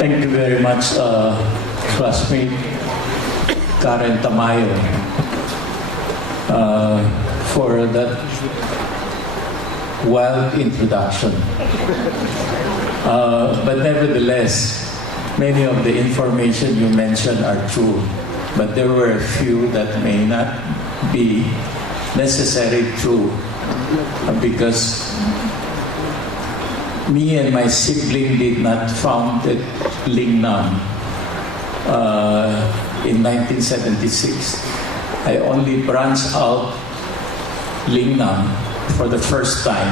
Thank you very much, classmate Karen Tamayo, for that wild introduction. But nevertheless, many of the information you mentioned are true, but there were a few that may not be necessarily true because me and my sibling did not found it Lingnam in 1976. I only branched out Lingnam for the first time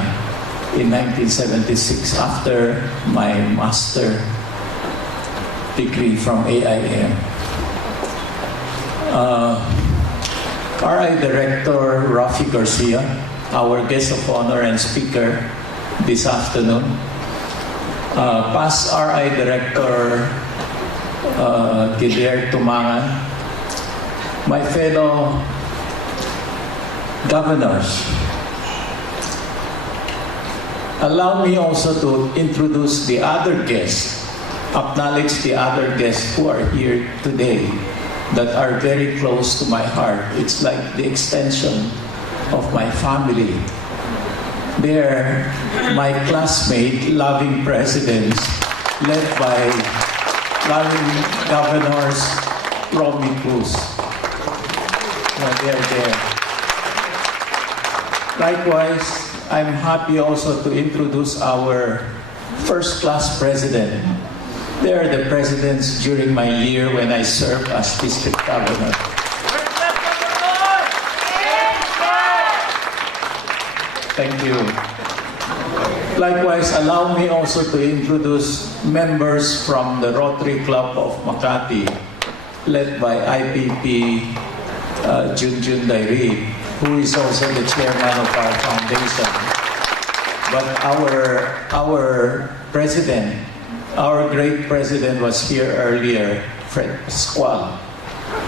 in 1976 after my master degree from AIM. RI Director Rafi Garcia, our guest of honor and speaker this afternoon. Past RI Director Gideon Tumangan, my fellow governors. Allow me also to introduce the other guests, acknowledge the other guests who are here today that are very close to my heart. It's like the extension of my family. They're my classmate, loving presidents, led by loving governors, Romy Cruz. They're there. Likewise, I'm happy also to introduce our first-class president. They are the presidents during my year when I served as district governor. Thank you. Likewise, allow me also to introduce members from the Rotary Club of Makati, led by IPP Junjun Dairi, who is also the chairman of our foundation. But our president, our great president was here earlier, Fred Pascual.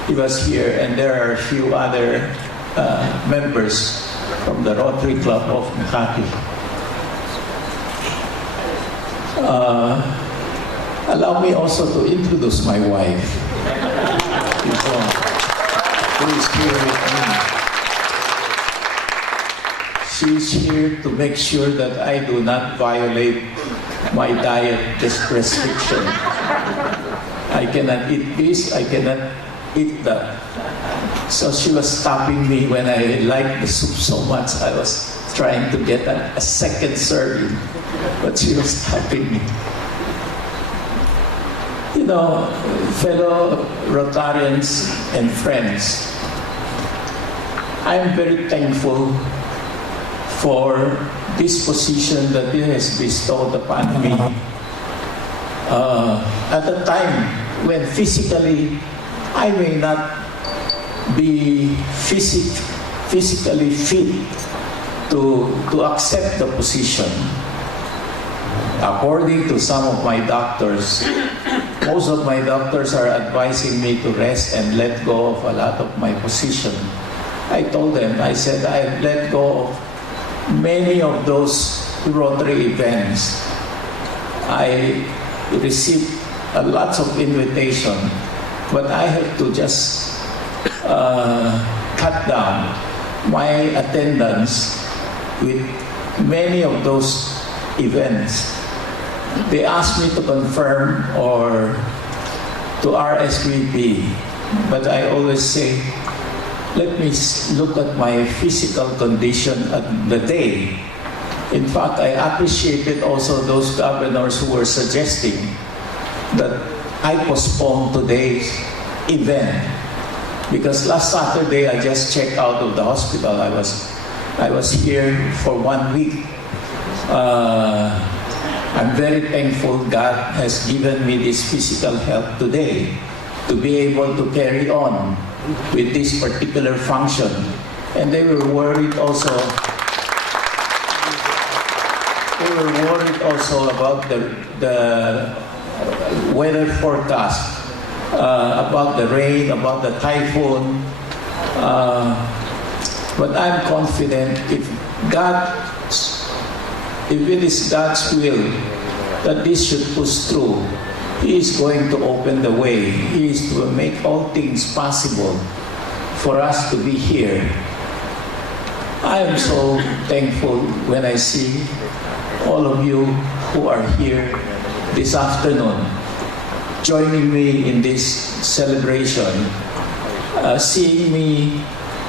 He was here, and there are a few other members from the Rotary Club of Makati. Allow me also to introduce my wife, who is here with me. She's here to make sure that I do not violate my diet restriction. I cannot eat this, I cannot eat that. So she was stopping me when I liked the soup so much. I was trying to get a second serving, but she was stopping me. You know, fellow Rotarians and friends, I'm very thankful for this position that it has bestowed upon me. At a time when physically I may not be physically fit to accept the position. According to some of my doctors, most of my doctors are advising me to rest and let go of a lot of my position. I told them, I said, I've let go of many of those Rotary events. I received a lot of invitation, but I have to just cut down my attendance with many of those events. They asked me to confirm or to RSVP, but I always say, let me look at my physical condition at the day. In fact, I appreciated also those governors who were suggesting that I postpone today's event. Because last Saturday, I just checked out of the hospital. I was here for 1 week. I'm very thankful God has given me this physical health today to be able to carry on with this particular function. And they were worried also. They were worried also about the weather forecast, about the rain, about the typhoon. But I'm confident if it is God's will that this should push through, He is going to open the way. He is to make all things possible for us to be here. I am so thankful when I see all of you who are here this afternoon, joining me in this celebration, seeing me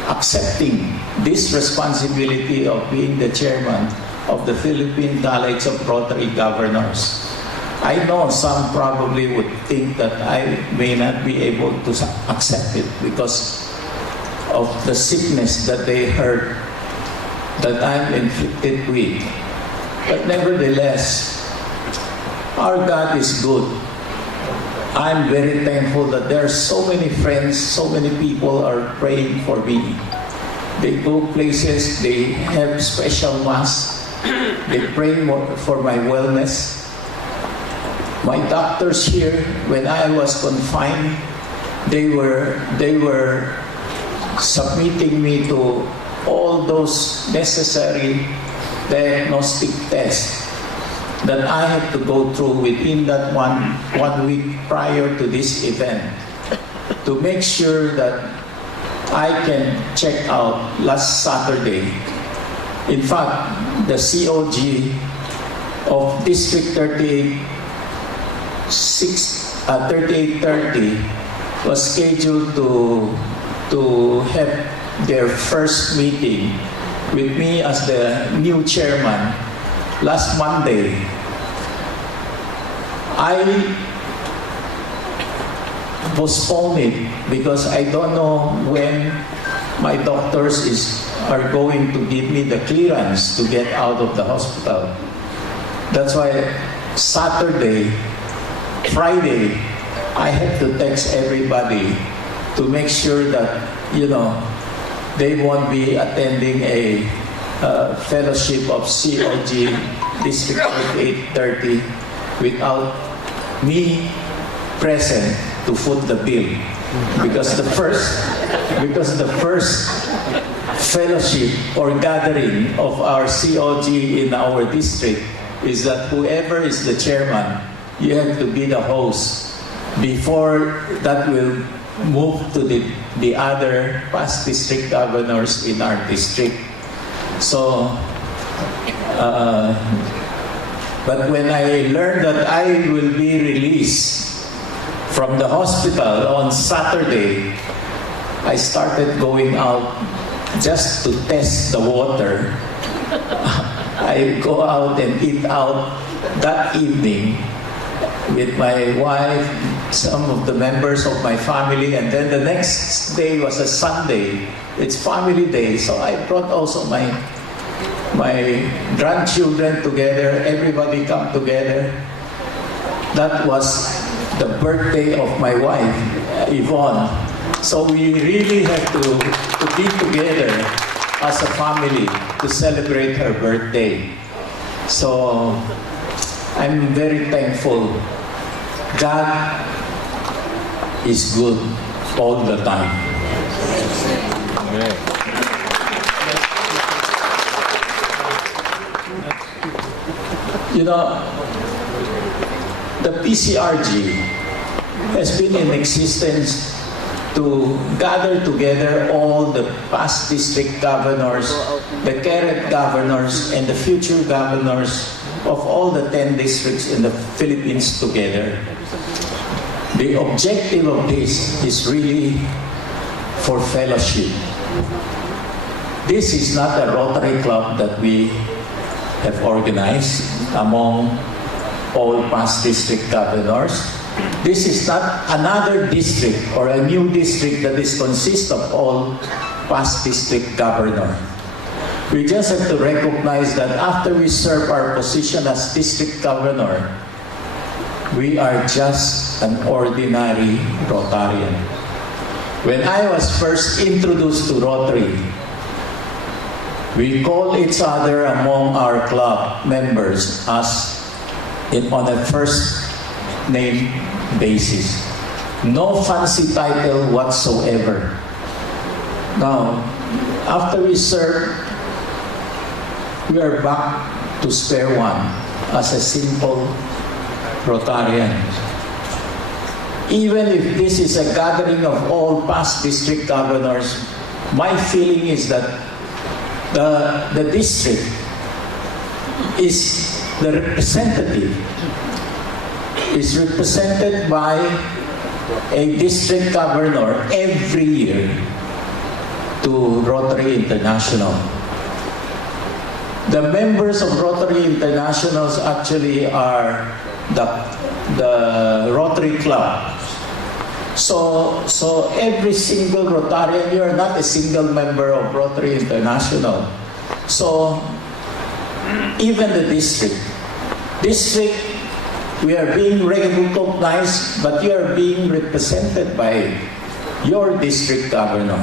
accepting this responsibility of being the chairman of the Philippine College of Rotary Governors. I know some probably would think that I may not be able to accept it because of the sickness that they heard that I'm inflicted with. But nevertheless, our God is good. I'm very thankful that there are so many friends, so many people are praying for me. They go places, they have special mass, they pray for my wellness. My doctors here, when I was confined, they were submitting me to all those necessary diagnostic tests that I had to go through within that one week prior to this event to make sure that I can check out last Saturday. In fact, the COG of District 3830 was scheduled to have their first meeting with me as the new chairman last Monday. I postponed it because I don't know when my doctors are going to give me the clearance to get out of the hospital. That's why Friday, I had to text everybody to make sure that, they won't be attending a fellowship of COG District 830 without me present to foot the bill. Because the first fellowship or gathering of our COG in our district is that whoever is the chairman, you have to be the host before that will move to the other past district governors in our district. So, but when I learned that I will be released from the hospital on Saturday, I started going out just to test the water. I go out and eat out that evening with my wife, some of the members of my family, and then the next day was a Sunday. It's family day, so I brought also my grandchildren together. Everybody come together. That was the birthday of my wife, Yvonne. So we really have to be together as a family to celebrate her birthday. So I'm very thankful. God is good all the time. The PCRG has been in existence to gather together all the past district governors, the current governors, and the future governors of all the 10 districts in the Philippines together. The objective of this is really for fellowship. This is not a Rotary Club that we have organized among all past district governors. This is not another district or a new district that is consist of all past district governors. We just have to recognize that after we serve our position as district governor, we are just an ordinary Rotarian. When I was first introduced to Rotary, we call each other among our club members on a first name basis. No fancy title whatsoever. Now, after we serve, we are back to square one as a simple Rotarian. even if this is a gathering of all past district governors, my feeling is that the district is the representative, is represented by a district governor every year to Rotary International. The members of Rotary Internationals actually are the Rotary Club. So every single Rotarian, you are not a single member of Rotary International. So even the district, we are being recognized, but you are being represented by your district governor.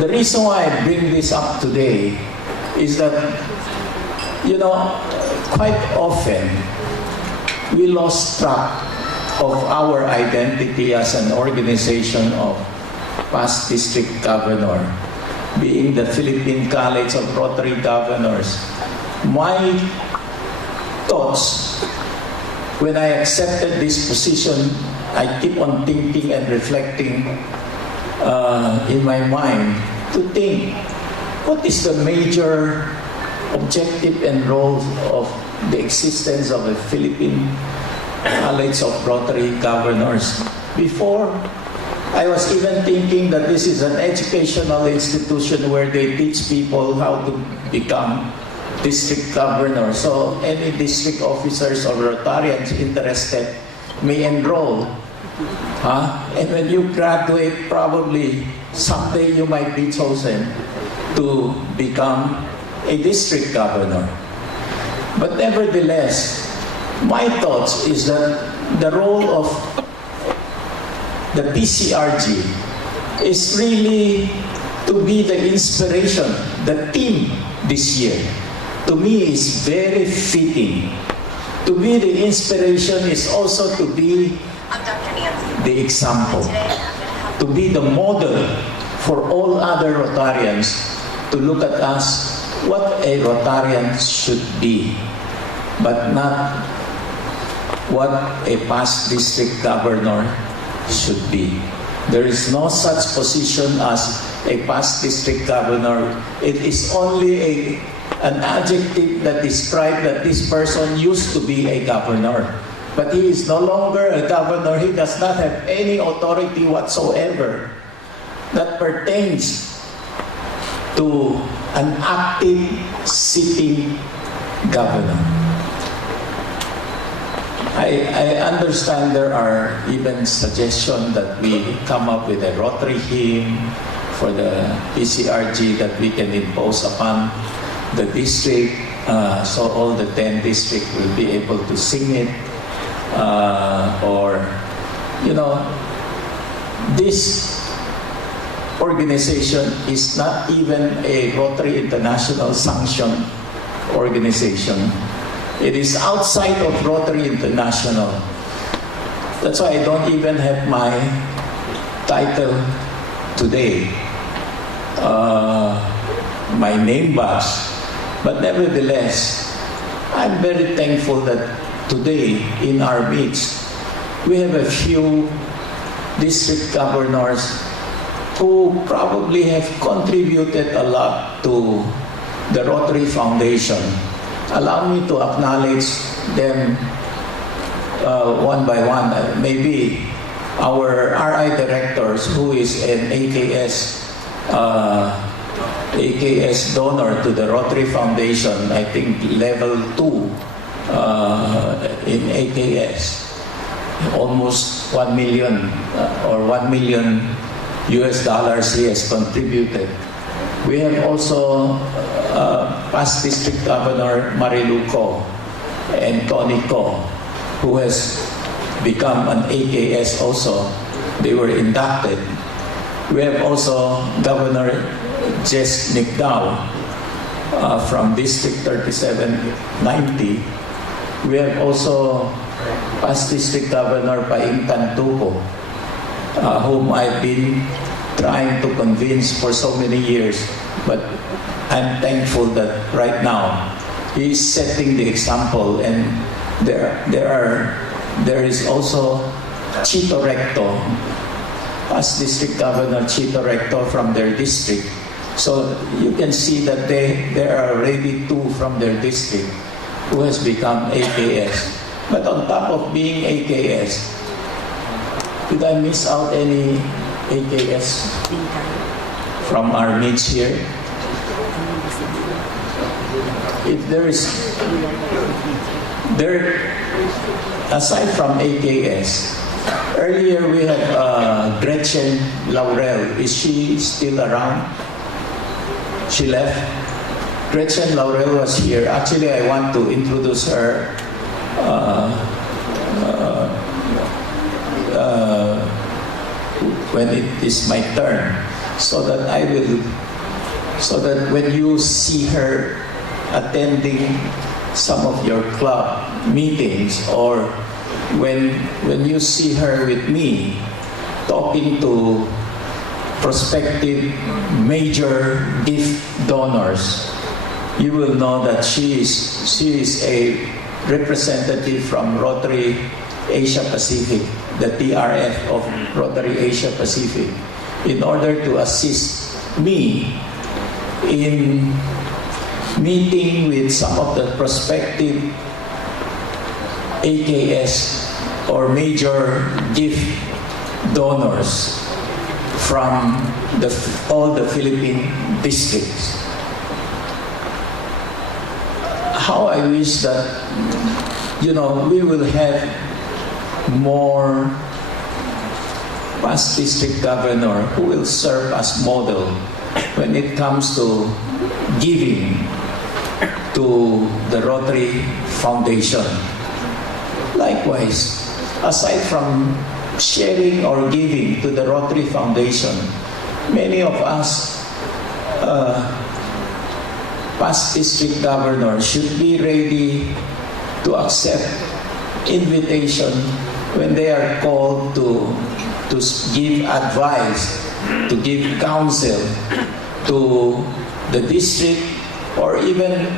The reason why I bring this up today is that, quite often we lost track of our identity as an organization of past district governor, being the Philippine College of Rotary Governors. My thoughts when I accepted this position, I keep on thinking and reflecting in my mind to think, what is the major objective and role of the existence of a Philippine College of Rotary Governors? Before, I was even thinking that this is an educational institution where they teach people how to become district governors. So any district officers or Rotarians interested may enroll. And when you graduate, probably someday you might be chosen to become a district governor. But nevertheless, my thoughts is that the role of the PCRG is really to be the inspiration. The theme this year, to me, is very fitting. To be the inspiration is also to be the example, to be the model for all other Rotarians to look at us, what a Rotarian should be, but not what a past district governor should be. There is no such position as a past district governor. It is only an adjective that describes that this person used to be a governor. But he is no longer a governor. He does not have any authority whatsoever that pertains to an active sitting governor. I understand there are even suggestions that we come up with a Rotary hymn for the PCRG that we can impose upon the district, so all the 10 districts will be able to sing it. This organization is not even a Rotary International sanctioned organization. It is outside of Rotary International. That's why I don't even have my title today, my name badge. But nevertheless, I'm very thankful that today in our midst, we have a few district governors who probably have contributed a lot to the Rotary Foundation. Allow me to acknowledge them one by one. Maybe our RI directors, who is an AKS donor to the Rotary Foundation, I think level 2 in AKS, almost 1 million or $1 million US he has contributed. We have also past district governor Marilu Ko and Tony Ko, who has become an AKS also. They were inducted. We have also Governor Jess Nicdao from District 3790. We have also past district governor Paing Tantuco, whom I've been trying to convince for so many years, but I'm thankful that right now he is setting the example. And there is also Chito Recto, past district governor Chito Recto from their district. So you can see that there are already 2 from their district who has become AKS. But on top of being AKS, did I miss out any AKS from our midst here? If aside from AKS, earlier we had Gretchen Laurel. Is she still around? She left. Gretchen Laurel was here. Actually, I want to introduce her when it is my turn, so that when you see her attending some of your club meetings, or when you see her with me talking to prospective major gift donors, you will know that she is a representative from Rotary Asia Pacific, the TRF of Rotary Asia Pacific, in order to assist me in meeting with some of the prospective AKS or major gift donors from all the Philippine districts. How I wish that, we will have more past district governor who will serve as model when it comes to giving to the Rotary Foundation. Likewise, aside from sharing or giving to the Rotary Foundation, many of us past district governors should be ready to accept invitation when they are called to give advice, to give counsel to the district, or even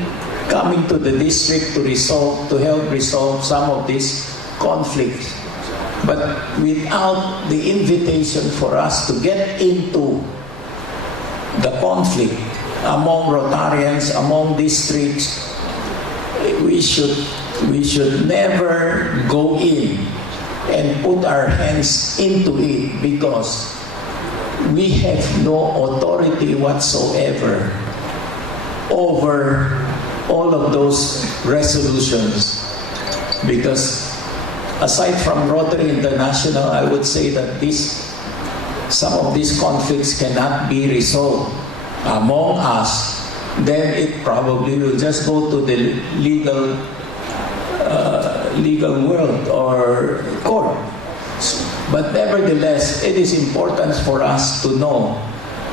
coming to the district to help resolve some of these conflicts. But without the invitation for us to get into the conflict among Rotarians, among districts, we should never go in and put our hands into it, because we have no authority whatsoever over all of those resolutions. Because aside from Rotary International, I would say that some of these conflicts cannot be resolved among us. Then it probably will just go to the legal world or court. But nevertheless, it is important for us to know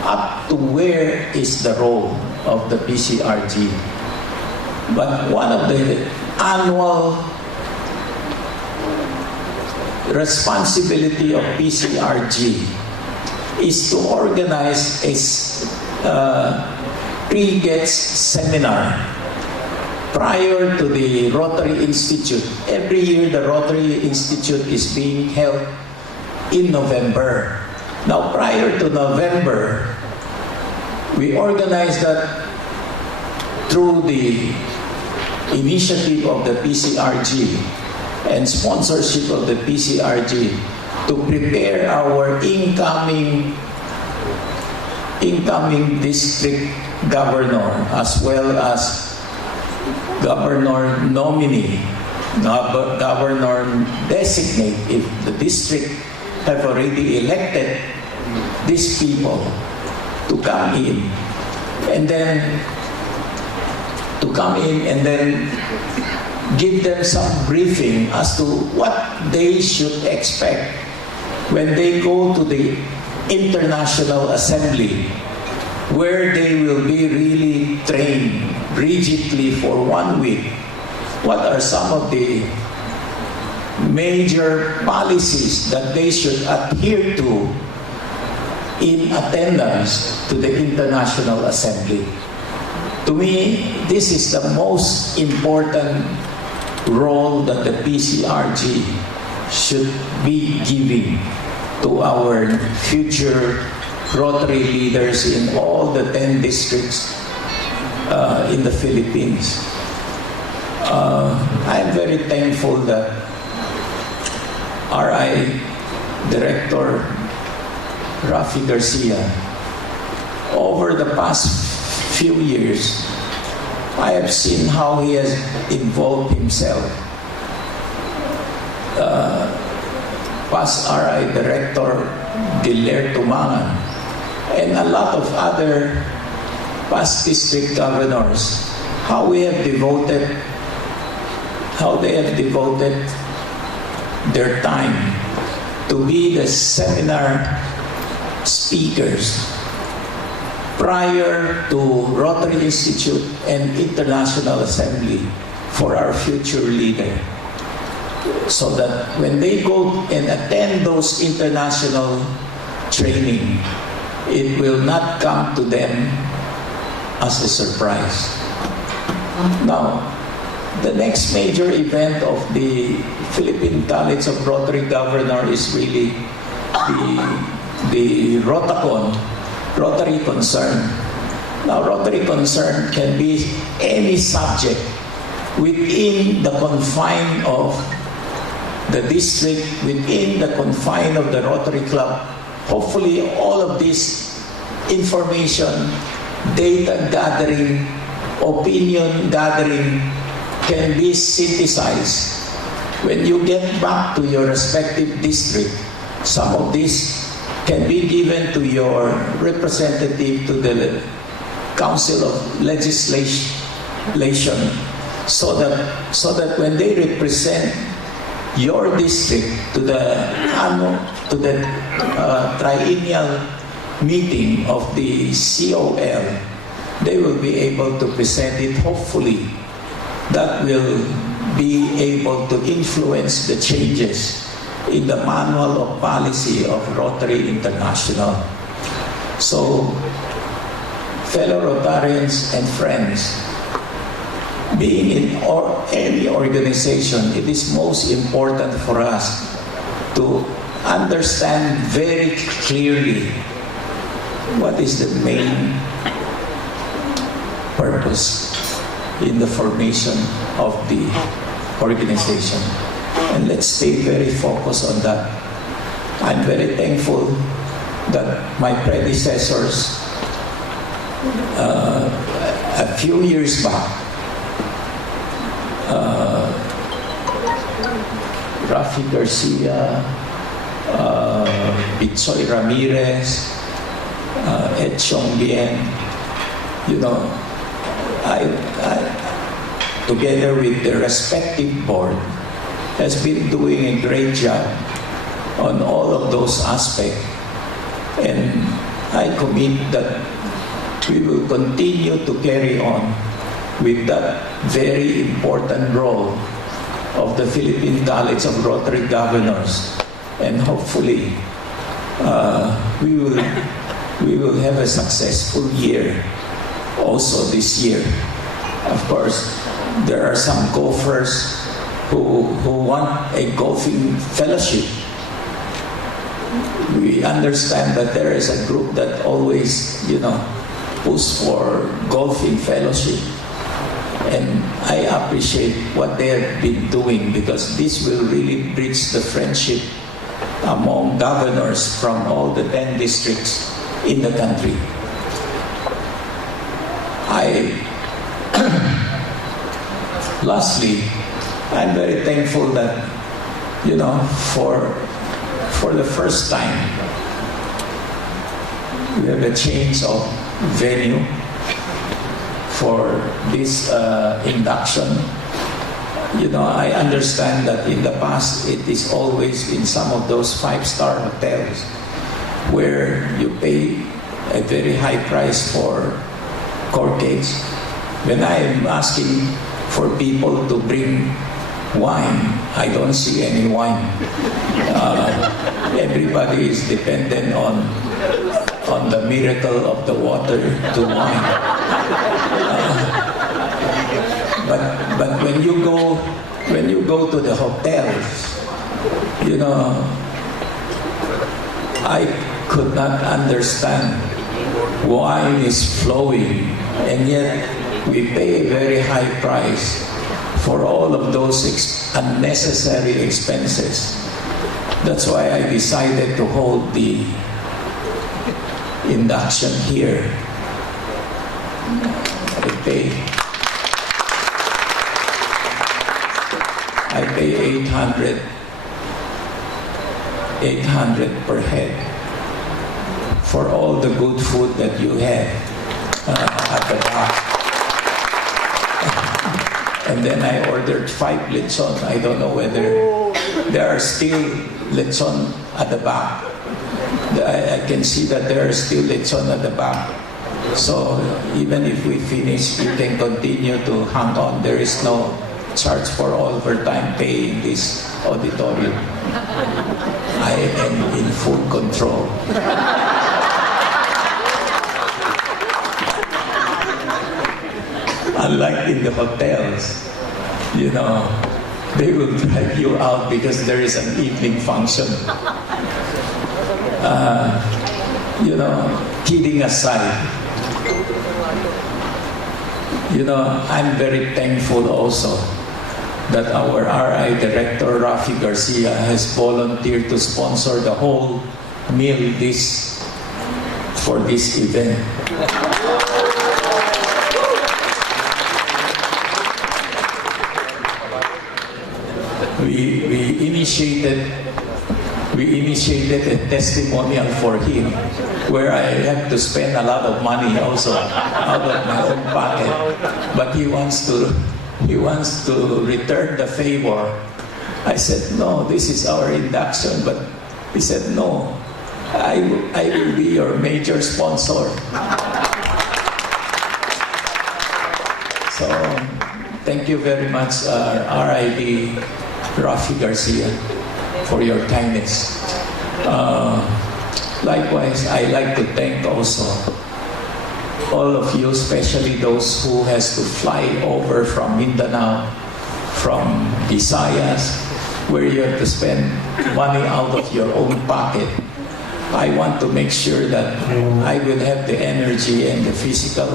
up to where is the role of the PCRG. But one of the annual responsibility of PCRG is to organize a pre-gets seminar prior to the Rotary Institute. Every year, the Rotary Institute is being held in November. Now, prior to November, we organized that through the initiative of the PCRG and sponsorship of the PCRG to prepare our incoming district governor, as well as governor nominee, governor designate, if the district have already elected these people to come in, and then give them some briefing as to what they should expect when they go to the International Assembly, where they will be really trained rigidly for 1 week. What are some of the major policies that they should adhere to in attendance to the International Assembly? To me, this is the most important role that the PCRG should be giving to our future Rotary leaders in all the 10 districts in the Philippines. I'm very thankful that RI Director Rafi Garcia, over the past few years, I have seen how he has involved himself. Past RI Director Guilherme Tumangan and a lot of other past district governors, how they have devoted their time to be the seminar speakers prior to Rotary Institute and International Assembly for our future leader. So that when they go and attend those international training, it will not come to them as a surprise. Now, the next major event of the Philippine College of Rotary Governor is really the Rotacon, Rotary Concern. Now, Rotary Concern can be any subject within the confine of the district, within the confine of the Rotary Club. Hopefully, all of this information, data gathering, opinion gathering can be synthesized. When you get back to your respective district, some of this can be given to your representative to the Council of Legislation, so that when they represent your district to the triennial meeting of the COL, they will be able to present it. Hopefully, that will be able to influence the changes in the manual of policy of Rotary International. So, fellow Rotarians and friends, being in any organization, it is most important for us to understand very clearly what is the main purpose in the formation of the organization. And let's stay very focused on that. I'm very thankful that my predecessors, a few years back, Rafi Garcia, Pichoy Ramirez, Ed Chong Bien, I, together with the respective board, has been doing a great job on all of those aspects. And I commit that we will continue to carry on with that very important role of the Philippine College of Rotary Governors. And hopefully, we will have a successful year also this year. Of course, there are some golfers who want a golfing fellowship. We understand that there is a group that always, pushes for golfing fellowship. And I appreciate what they have been doing, because this will really bridge the friendship among governors from all the 10 districts in the country. Lastly, I'm very thankful that, for the first time, we have a change of venue for this induction. I understand that in the past, it is always in some of those 5-star hotels where you pay a very high price for corkage. When I am asking for people to bring wine, I don't see any wine. Everybody is dependent on the miracle of the water to wine. But when you go to the hotels, You know, I could not understand wine is flowing, and yet we pay a very high price for all of those unnecessary expenses. That's why I decided to hold the induction here. I pay 800 per head for all the good food that you have at the back. And then I ordered 5 lechon. I don't know whether there are still lechon at the back. I can see that there are still lechon at the back. So even if we finish, you can continue to hang on. There is no charge for overtime pay in this auditorium. I am in full control. Unlike in the hotels, you know, they will drive you out because there is an evening function. You know, kidding aside, you know, I'm very thankful also that our RI Director, Rafi Garcia, has volunteered to sponsor the whole meal for this event. We initiated a testimonial for him where I have to spend a lot of money also out of my own pocket. But he wants to return the favor. I said, no, this is our induction. But he said, no, I will be your major sponsor. So thank you very much, RID Rafi Garcia, for your kindness. Likewise, I like to thank also all of you, especially those who has to fly over from Mindanao, from Visayas, where you have to spend money out of your own pocket. I want to make sure that I will have the energy and the physical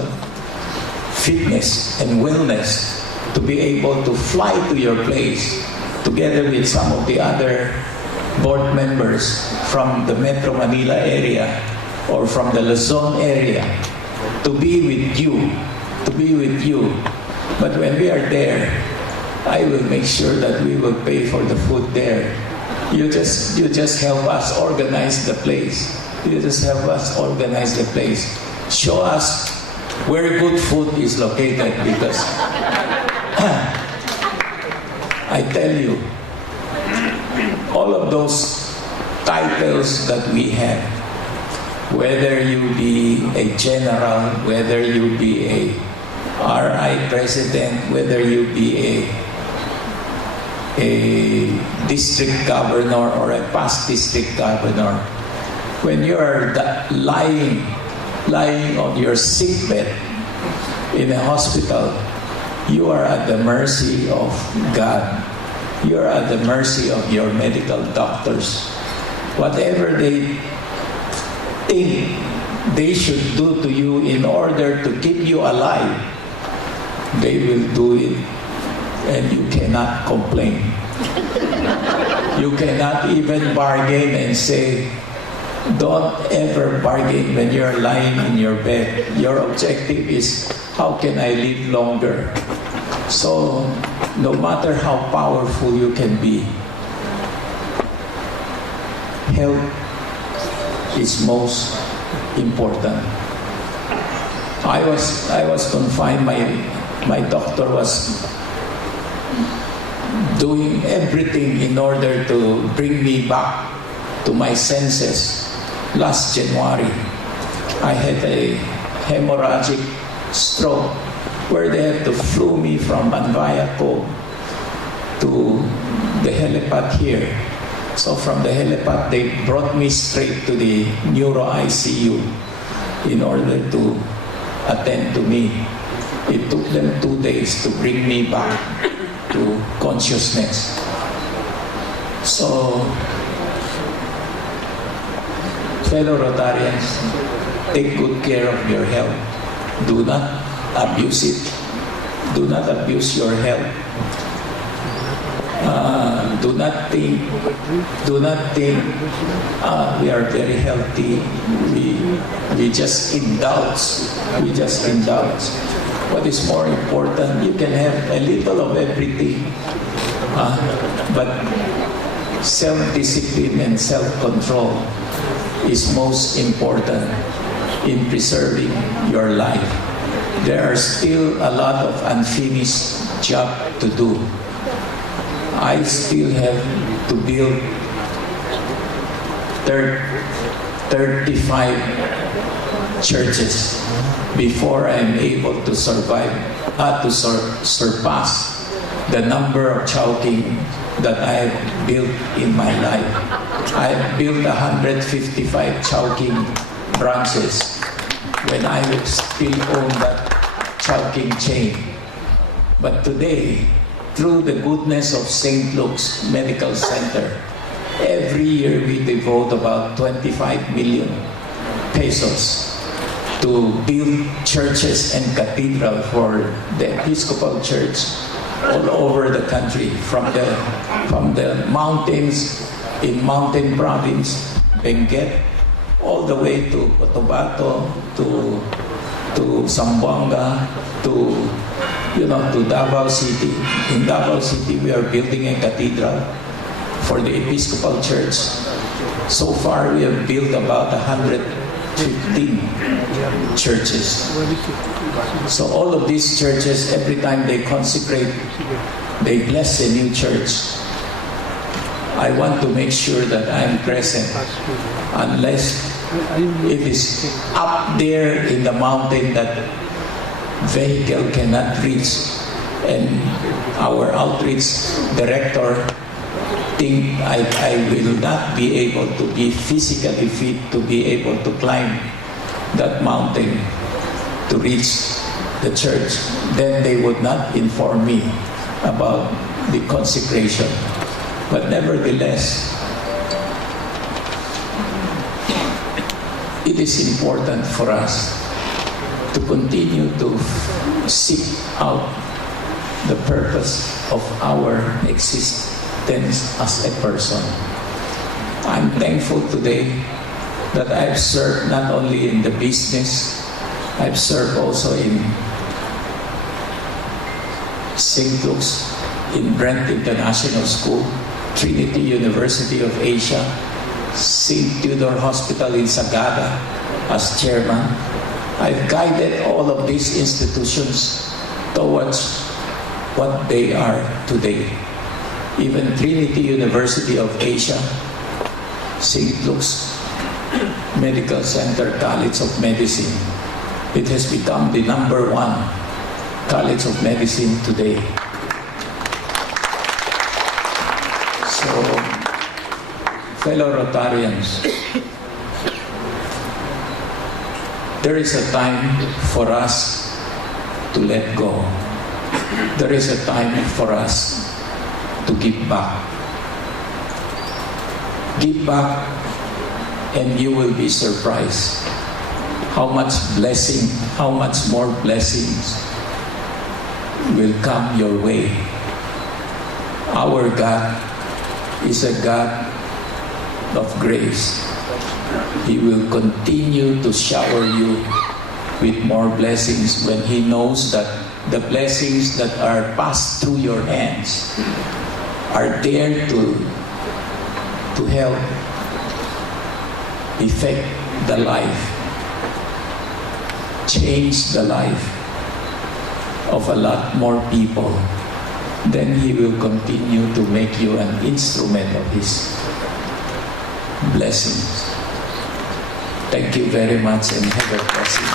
fitness and wellness to be able to fly to your place together with some of the other board members from the Metro Manila area or from the Luzon area to be with you. But when we are there, I will make sure that we will pay for the food there. You just help us organize the place. Show us where good food is located, because I tell you, all of those titles that we have, whether you be a general, whether you be a RI president, whether you be a district governor or a past district governor, when you are lying on your sick bed in a hospital, you are at the mercy of God. You are at the mercy of your medical doctors. Whatever they think they should do to you in order to keep you alive, they will do it, and you cannot complain. You cannot even bargain and say, don't ever bargain when you're lying in your bed. Your objective is, how can I live longer? So, no matter how powerful you can be, health is most important. I was confined. My doctor was doing everything in order to bring me back to my senses. Last January, I had a hemorrhagic stroke where they had to flew me from Banvaya-Co to the helipad here. So from the helipad, they brought me straight to the neuro ICU in order to attend to me. It took them 2 days to bring me back to consciousness. So, fellow Rotarians, take good care of your health. Do not abuse it. Do not abuse your health. Do not think we are very healthy. We just indulge. We just indulge. What is more important, you can have a little of everything, but self-discipline and self-control is most important in preserving your life. There are still a lot of unfinished job to do. I still have to build 35 churches before I am able to surpass the number of Chowking that I have built in my life. I have built 155 Chowking branches when I would still own that Chowking chain. But today, through the goodness of St. Luke's Medical Center, every year we devote about 25 million pesos to build churches and cathedral for the Episcopal Church all over the country, from the mountains in Mountain Province, Benguet, all the way to Cotabato, to Zamboanga, to Davao City. In Davao City, we are building a cathedral for the Episcopal Church. So far, we have built about 115 churches. So all of these churches, every time they consecrate, they bless a new church. I want to make sure that I am present, unless it is up there in the mountain that vehicle cannot reach, and our outreach director think I will not be able to be physically fit to be able to climb that mountain to reach the church, then they would not inform me about the consecration. But nevertheless, it is important for us to continue to seek out the purpose of our existence as a person. I'm thankful today that I've served not only in the business, I've served also in St. Luke's, in Brent International School, Trinity University of Asia, St. Theodore Hospital in Sagada as chairman. I've guided all of these institutions towards what they are today. Even Trinity University of Asia, St. Luke's Medical Center College of Medicine, it has become the #1 College of Medicine today. So, fellow Rotarians, there is a time for us to let go. There is a time for us to give back. Give back, and you will be surprised how much blessing, how much more blessings will come your way. Our God is a God of grace. He will continue to shower you with more blessings when He knows that the blessings that are passed through your hands are there to help affect the life, change the life of a lot more people. Then He will continue to make you an instrument of His blessings. Thank you very much, and have a blessing.